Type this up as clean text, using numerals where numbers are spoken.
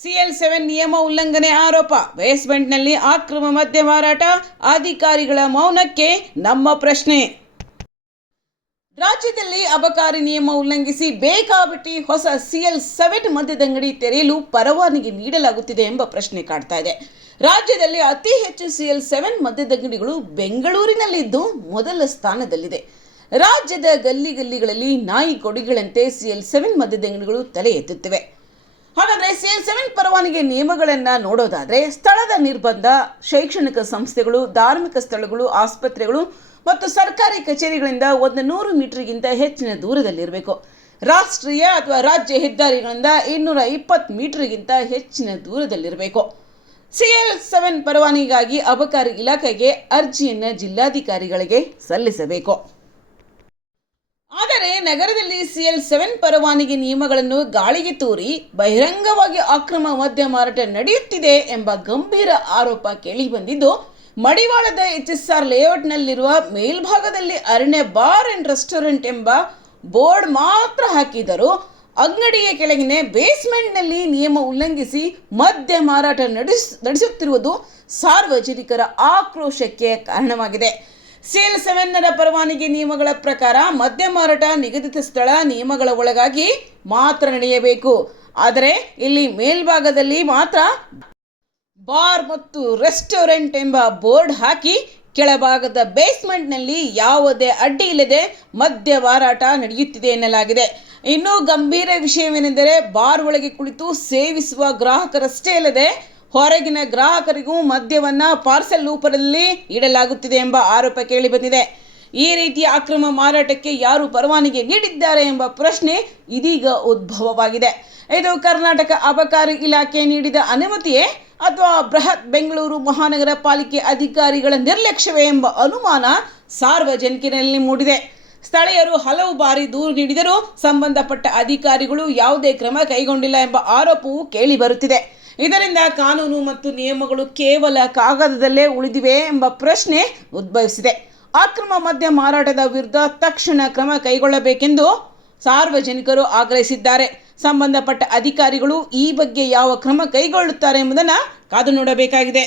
CL7 ನಿಯಮ ಉಲ್ಲಂಘನೆ ಆರೋಪ, ಬೇಸ್ಮೆಂಟ್ನಲ್ಲಿ ಅಕ್ರಮ ಮದ್ಯ ಮಾರಾಟ, ಅಧಿಕಾರಿಗಳ ಮೌನಕ್ಕೆ ನಮ್ಮ ಪ್ರಶ್ನೆ. ರಾಜ್ಯದಲ್ಲಿ ಅಬಕಾರಿ ನಿಯಮ ಉಲ್ಲಂಘಿಸಿ ಬೇಕಾಬಿಟ್ಟಿ ಹೊಸ CL7 ಮದ್ಯದಂಗಡಿ ತೆರೆಯಲು ಪರವಾನಗಿ ನೀಡಲಾಗುತ್ತಿದೆ ಎಂಬ ಪ್ರಶ್ನೆ ಕಾಡ್ತಾ ಇದೆ. ರಾಜ್ಯದಲ್ಲಿ ಅತಿ ಹೆಚ್ಚು CL7 ಮದ್ಯದಂಗಡಿಗಳು ಬೆಂಗಳೂರಿನಲ್ಲಿದ್ದು ಮೊದಲ ಸ್ಥಾನದಲ್ಲಿದೆ. ರಾಜ್ಯದ ಗಲ್ಲಿಗಳಲ್ಲಿ ನಾಯಿ ಕೊಡಿಗಳಂತೆ CL7 ಮದ್ಯದಂಗಡಿಗಳು ತಲೆ ಎತ್ತುತ್ತಿವೆ. ಹಾಗಾದರೆ CL7 ಪರವಾನಗಿ ನಿಯಮಗಳನ್ನು ನೋಡೋದಾದರೆ, ಸ್ಥಳದ ನಿರ್ಬಂಧ, ಶೈಕ್ಷಣಿಕ ಸಂಸ್ಥೆಗಳು, ಧಾರ್ಮಿಕ ಸ್ಥಳಗಳು, ಆಸ್ಪತ್ರೆಗಳು ಮತ್ತು ಸರ್ಕಾರಿ ಕಚೇರಿಗಳಿಂದ 100 ಮೀಟರ್ಗಿಂತ ಹೆಚ್ಚಿನ ದೂರದಲ್ಲಿರಬೇಕು. ರಾಷ್ಟ್ರೀಯ ಅಥವಾ ರಾಜ್ಯ ಹೆದ್ದಾರಿಗಳಿಂದ 220 ಮೀಟರ್ಗಿಂತ ಹೆಚ್ಚಿನ ದೂರದಲ್ಲಿರಬೇಕು. CL7 ಪರವಾನಗಿಗಾಗಿ ಅಬಕಾರಿ ಇಲಾಖೆಗೆ ಅರ್ಜಿಯನ್ನು ಜಿಲ್ಲಾಧಿಕಾರಿಗಳಿಗೆ ಸಲ್ಲಿಸಬೇಕು. ಆದರೆ ನಗರದಲ್ಲಿ CL7 ಪರವಾನಗಿ ನಿಯಮಗಳನ್ನು ಗಾಳಿಗೆ ತೂರಿ ಬಹಿರಂಗವಾಗಿ ಅಕ್ರಮ ಮದ್ಯ ಮಾರಾಟ ನಡೆಯುತ್ತಿದೆ ಎಂಬ ಗಂಭೀರ ಆರೋಪ ಕೇಳಿಬಂದಿದ್ದು, ಮಡಿವಾಳದ HSR ಲೇಔಟ್ನಲ್ಲಿರುವ ಮೇಲ್ಭಾಗದಲ್ಲಿ ಅರಣ್ಯ ಬಾರ್ ಅಂಡ್ ರೆಸ್ಟೋರೆಂಟ್ ಎಂಬ ಬೋರ್ಡ್ ಮಾತ್ರ ಹಾಕಿದರೂ ಅಂಗಡಿಯ ಕೆಳಗಿನ ಬೇಸ್ಮೆಂಟ್ನಲ್ಲಿ ನಿಯಮ ಉಲ್ಲಂಘಿಸಿ ಮದ್ಯ ಮಾರಾಟ ನಡೆಸುತ್ತಿರುವುದು ಸಾರ್ವಜನಿಕರ ಆಕ್ರೋಶಕ್ಕೆ ಕಾರಣವಾಗಿದೆ. CL7 ಪರವಾನಗಿ ನಿಯಮಗಳ ಪ್ರಕಾರ ಮದ್ಯ ಮಾರಾಟ ನಿಗದಿತ ಸ್ಥಳ ನಿಯಮಗಳ ಒಳಗಾಗಿ ಮಾತ್ರ ನಡೆಯಬೇಕು. ಆದರೆ ಇಲ್ಲಿ ಮೇಲ್ಭಾಗದಲ್ಲಿ ಮಾತ್ರ ಬಾರ್ ಮತ್ತು ರೆಸ್ಟೋರೆಂಟ್ ಎಂಬ ಬೋರ್ಡ್ ಹಾಕಿ ಕೆಳಭಾಗದ ಬೇಸ್ಮೆಂಟ್ನಲ್ಲಿ ಯಾವುದೇ ಅಡ್ಡಿ ಇಲ್ಲದೆ ಮದ್ಯ ಮಾರಾಟ ನಡೆಯುತ್ತಿದೆ ಎನ್ನಲಾಗಿದೆ. ಇನ್ನೂ ಗಂಭೀರ ವಿಷಯವೇನೆಂದರೆ, ಬಾರ್ ಒಳಗೆ ಕುಳಿತು ಸೇವಿಸುವ ಗ್ರಾಹಕರಷ್ಟೇ ಅಲ್ಲದೆ ಹೊರಗಿನ ಗ್ರಾಹಕರಿಗೂ ಮದ್ಯವನ್ನು ಪಾರ್ಸೆಲ್ ರೂಪದಲ್ಲಿ ನೀಡಲಾಗುತ್ತಿದೆ ಎಂಬ ಆರೋಪ ಕೇಳಿಬಂದಿದೆ. ಈ ರೀತಿಯ ಅಕ್ರಮ ಮಾರಾಟಕ್ಕೆ ಯಾರು ಪರವಾನಗಿ ನೀಡಿದ್ದಾರೆ ಎಂಬ ಪ್ರಶ್ನೆ ಇದೀಗ ಉದ್ಭವವಾಗಿದೆ. ಇದು ಕರ್ನಾಟಕ ಅಬಕಾರಿ ಇಲಾಖೆ ನೀಡಿದ ಅನುಮತಿಯೇ ಅಥವಾ ಬೃಹತ್ ಬೆಂಗಳೂರು ಮಹಾನಗರ ಪಾಲಿಕೆ ಅಧಿಕಾರಿಗಳ ನಿರ್ಲಕ್ಷ್ಯವೇ ಎಂಬ ಅನುಮಾನ ಸಾರ್ವಜನಿಕರಲ್ಲಿ ಮೂಡಿದೆ. ಸ್ಥಳೀಯರು ಹಲವು ಬಾರಿ ದೂರು ನೀಡಿದರೂ ಸಂಬಂಧಪಟ್ಟ ಅಧಿಕಾರಿಗಳು ಯಾವುದೇ ಕ್ರಮ ಕೈಗೊಂಡಿಲ್ಲ ಎಂಬ ಆರೋಪವೂ ಕೇಳಿಬರುತ್ತಿದೆ. ಇದರಿಂದ ಕಾನೂನು ಮತ್ತು ನಿಯಮಗಳು ಕೇವಲ ಕಾಗದದಲ್ಲೇ ಉಳಿದಿವೆ ಎಂಬ ಪ್ರಶ್ನೆ ಉದ್ಭವಿಸಿದೆ. ಅಕ್ರಮ ಮದ್ಯ ಮಾರಾಟದ ವಿರುದ್ಧ ತಕ್ಷಣ ಕ್ರಮ ಕೈಗೊಳ್ಳಬೇಕೆಂದು ಸಾರ್ವಜನಿಕರು ಆಗ್ರಹಿಸಿದ್ದಾರೆ. ಸಂಬಂಧಪಟ್ಟ ಅಧಿಕಾರಿಗಳು ಈ ಬಗ್ಗೆ ಯಾವ ಕ್ರಮ ಕೈಗೊಳ್ಳುತ್ತಾರೆ ಎಂಬುದನ್ನು ಕಾದು ನೋಡಬೇಕಾಗಿದೆ.